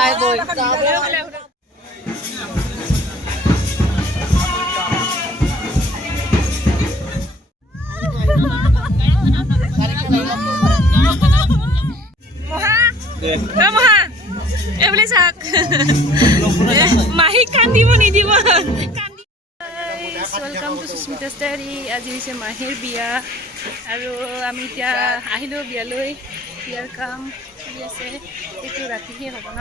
খাই বৈ এইবুলি চাওক মাহীক কান্দিব নিদিব ৱেলকাম টু সুস্মিতা ষ্টাডি। আজি হৈছে মাহীৰ বিয়া আৰু আমি এতিয়া আহিলোঁ বিয়ালৈ। বিয়াৰ কাম চলি আছে, এইটো ৰাতিহে হ'ব ন।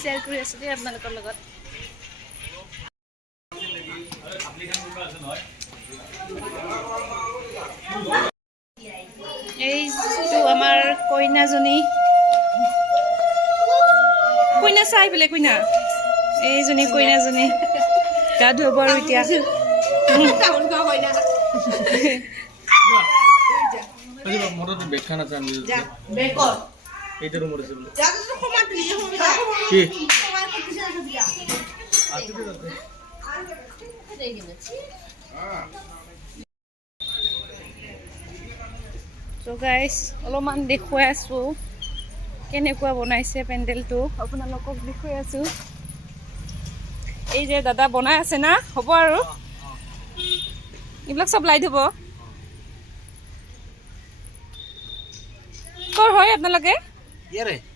শ্বেয়াৰ কৰি আছোঁ দেই আপোনালোকৰ লগত। এইটো আমাৰ কইনাজনী, কইনা চাই পেলে কইনা, এইজনী কইনাজনী গা ধুব আৰু এতিয়া তো গাইজ অলপমান দেখুৱাই আছোঁ কেনেকুৱা বনাইছে পেণ্ডেলটো, আপোনালোকক দেখুৱাই আছোঁ। এই যে দাদা বনাই আছে না, হ'ব আৰু এইবিলাক চব লাইট হ'ব। ক'ৰ হয় আপোনালোকে?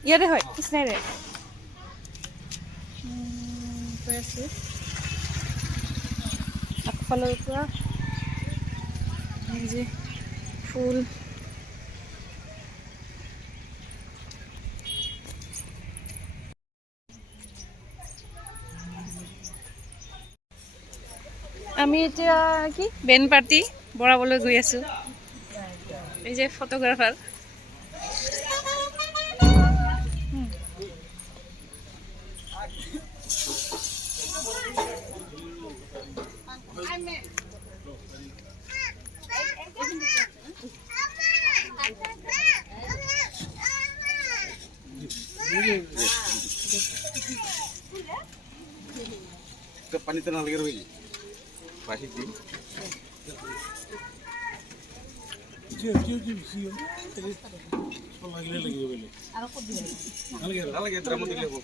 ইয়াতে হয়, কৃষ্ণাইৰে কৈ আছোঁ। আগফালৰ পৰা এই যে ফুল, আমি এতিয়া কি বেণ্ড পাৰ্টি বঢ়াবলৈ গৈ আছোঁ। এই যে ফটোগ্ৰাফাৰ পানিতে না লাগে ৰইলি বাকি দিন লাগলে লাগিব বলে আৰ কত দিবে লাগে ড্ৰাম দিলে হবে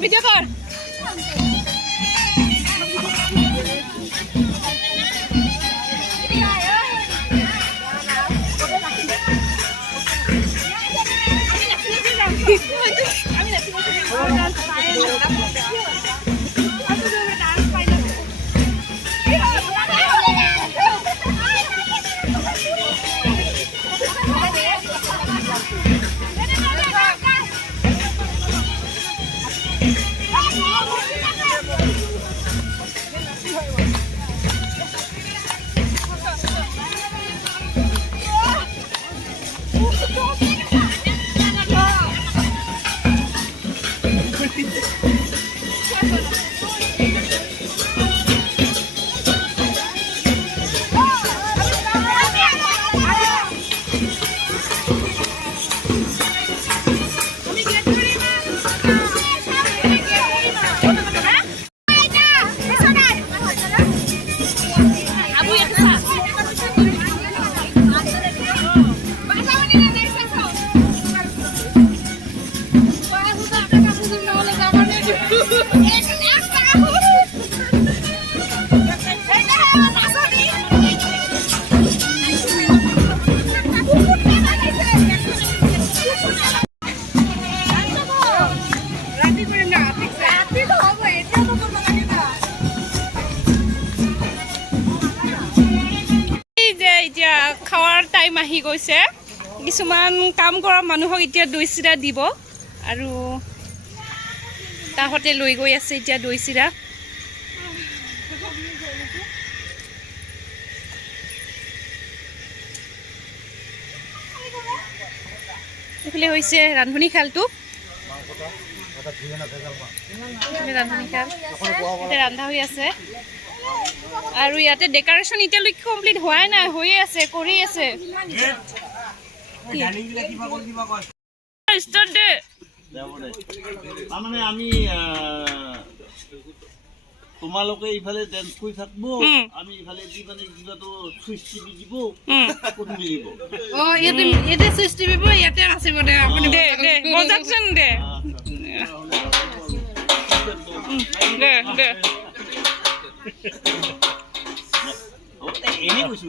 ভিডিঅ' কৰ খাৱাৰ টাইম আহি গৈছে কিছুমান কাম কৰা মানুহক এতিয়া দৈ চিৰা দিব আৰু তাহতে লৈ গৈ আছে এতিয়া দৈ চিৰা এইফালে হৈছে ৰান্ধনি শালটো ৰান্ধনি শাল ৰন্ধা হৈ আছে আৰু ইয়াতে ডেকৰেশ্যন এতিয়ালৈকে কমপ্লিট হোৱাই নাই হৈয়ে আছে কৰি আছে তাৰমানে আমি তোমালোকে ইফালে ডেন্স কৰি থাকব আমি ইফালে দি মানে কিবাটো সুইচ টিপি দিব কোন মিলিব ইয়াতে সুইচ টিপিব ইয়াতে নাচিব দে আপুনি দে বজাকচোন দে দে দে এনে কৈছো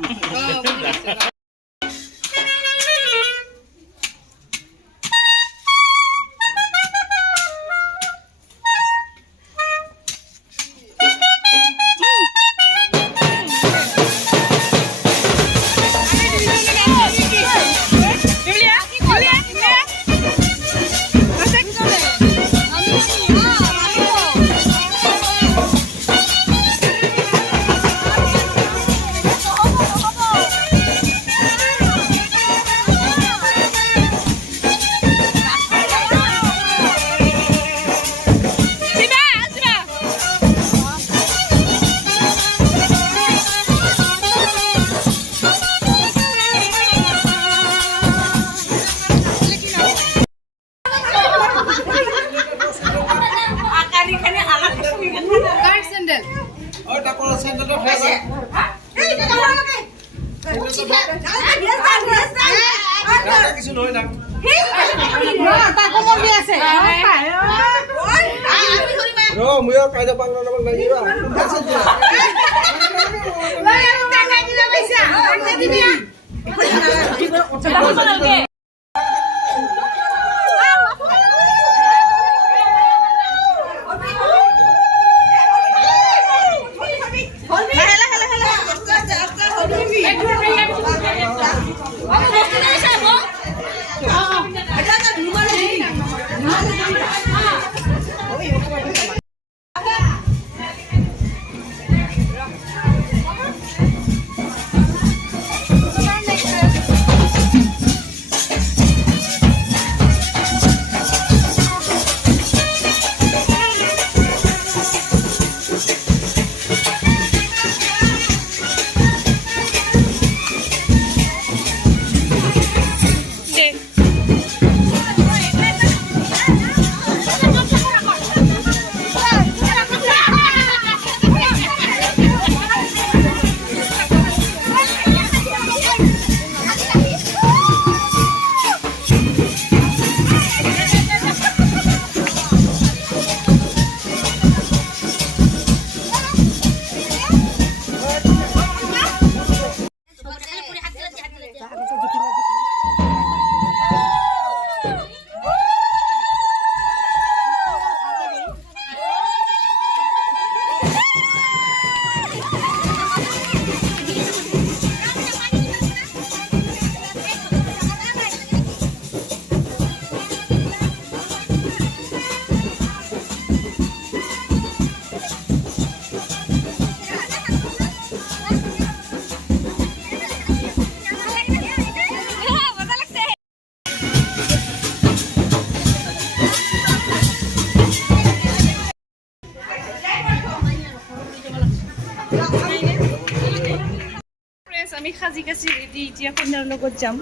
আমি সাজি কাচি ৰেডি এতিয়া কইনাৰ লগত যাম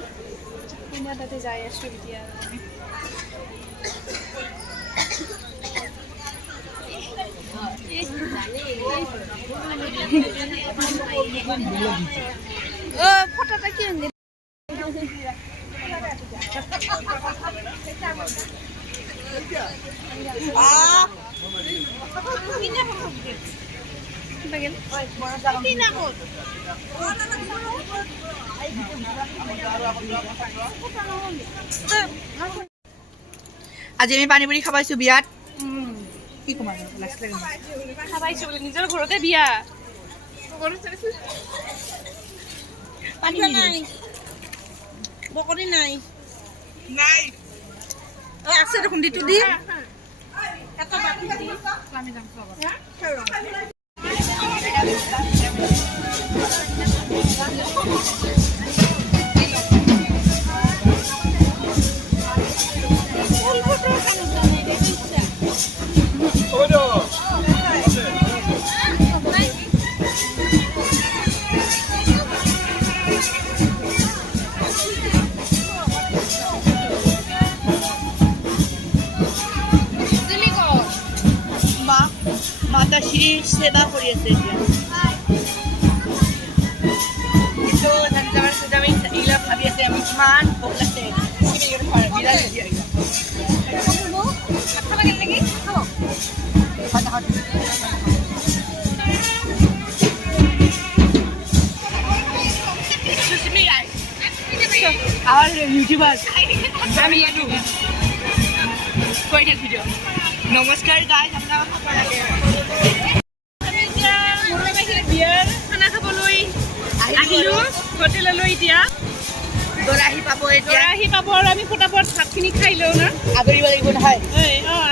কইনা তাতে যাই আছো এতিয়া ফটোটা কি আজি আমি পানী পুৰি খাবাইছো বিয়াত কি কম আৰু খাবাইছো বোলে নিজৰ ঘৰতে বিয়া পানী নাই বকৰি নাই আছে দেখোন দিটো দি এটা বাটি দি আমি যাম মাতাশ্ৰীৰ সেৱা কৰি আছে এতিয়া কিন্তু আমি এইবিলাক ভাবি আছে আমি কিমান ভোক লাগছে আমার ইউটিউবার আমি কৈ থাকি দিও নমস্কাৰ গাইজ বিয়াৰ খানা খাবলৈ আহিলো হোটেললৈ এতিয়া দৰাহি পাব এতিয়া আহি পাব আৰু আমি ফটাফট ভাতখিনি খাই লওঁ না আদৰিব লাগিব নহয়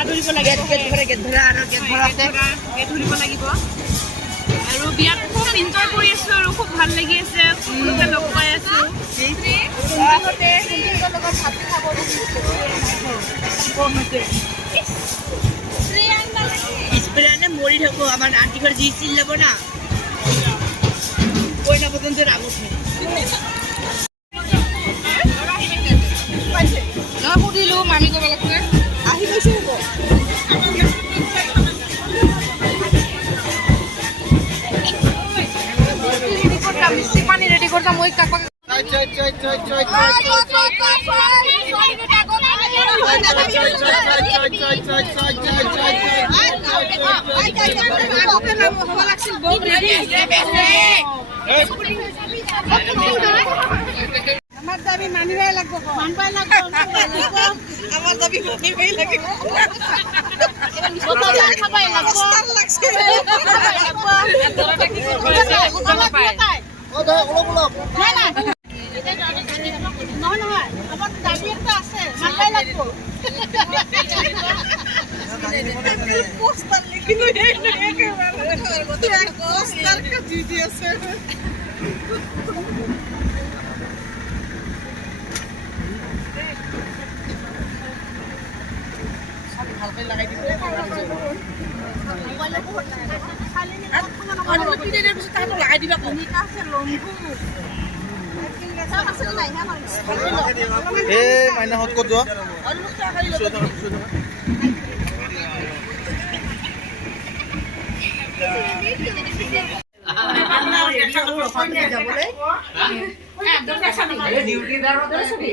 আদৰিব লাগিব গেট ধৰা আৰু গেট ধৰা আছে গেট ধৰিব লাগিব আৰু বিয়াত খুব এনজয় কৰি আছো আৰু খুব ভাল লাগি আছে সকলোকে লগ পাই আছো স্প্ৰেয়ানে মৰি থাকো আমাৰ আন্টিঘৰ যি চিল ল'ব না কইনা পৰ্যন্ত ৰাগ উঠে সুধিলো মামি ক'ব লাগছে আহি গৈছে পানী ৰেডি কৰিছা মই কাক আমার দাবি মানিবাই লাগবো মানবাই লাগবো আমার দাবি মানিবাই লাগিব এবার খাবাই লাগবো লাগছে ও দা ওলো বলো না না নহয় নহয় আমার দাবি একটা আছে মানবাই লাগবো পোস্টার লিখিলো একেবারে পোস্টার কা দিদি আছে ভালকৈ লগাই দিব মোবাইলে বহুত খালি আৰু পিটেৰ পিছত তাহত লগাই দিবা ভূমিকা আছে লম্বু এ মাইনাহত ক'ত যোৱা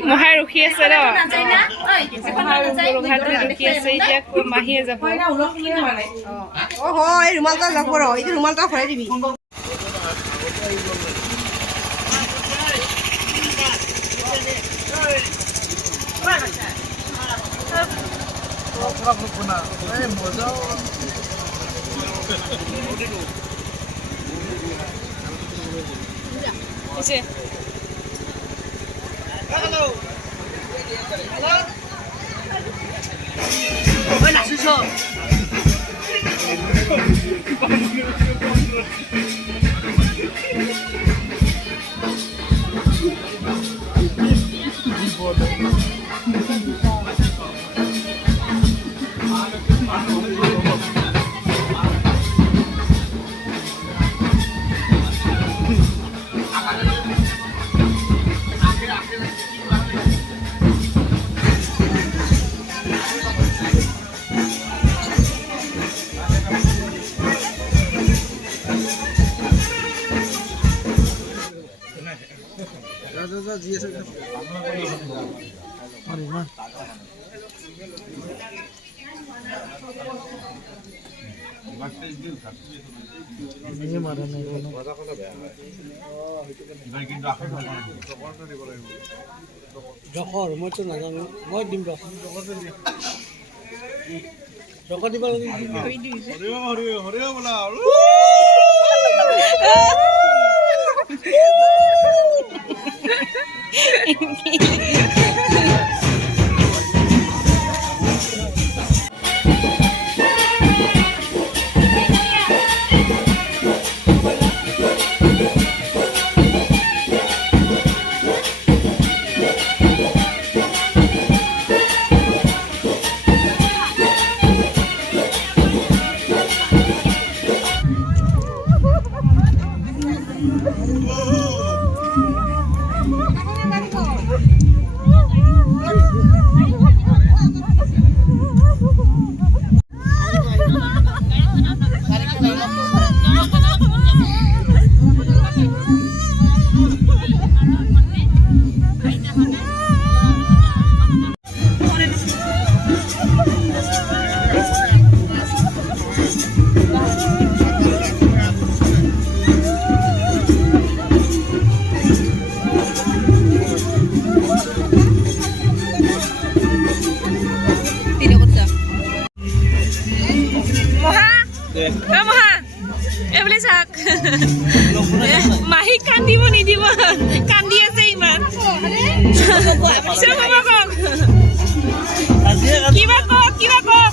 মহাই ৰখি আছে ৰ ৰখি আছে এতিয়া মাহীয়ে যাব এই ৰুমালটা যাব ৰ এই ৰুমালটা ভৰাই দিবি হৈছে নাচিছ জখৰ মইতো নাজানো মই দিম জখৰ দিব লাগে এইবুলি চাওক মাহীক কান্দিব নিদিব কান্দি আছে ইমান কিবা কওক